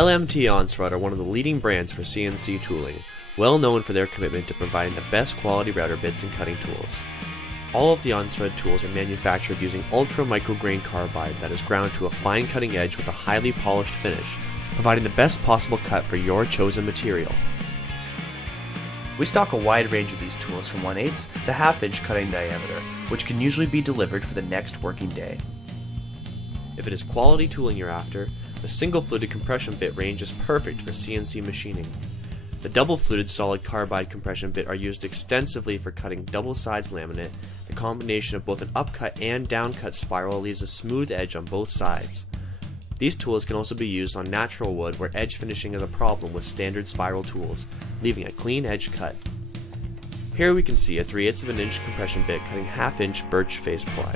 LMT Onsrud are one of the leading brands for CNC tooling, well known for their commitment to providing the best quality router bits and cutting tools. All of the Onsrud tools are manufactured using ultra micrograin carbide that is ground to a fine cutting edge with a highly polished finish, providing the best possible cut for your chosen material. We stock a wide range of these tools from 1/8 to half-inch cutting diameter, which can usually be delivered for the next working day. If it is quality tooling you're after, the single-fluted compression bit range is perfect for CNC machining. The double-fluted solid carbide compression bit are used extensively for cutting double-sized laminate. The combination of both an upcut and downcut spiral leaves a smooth edge on both sides. These tools can also be used on natural wood where edge finishing is a problem with standard spiral tools, leaving a clean edge cut. Here we can see a 3/8 of an inch compression bit cutting half-inch birch face ply.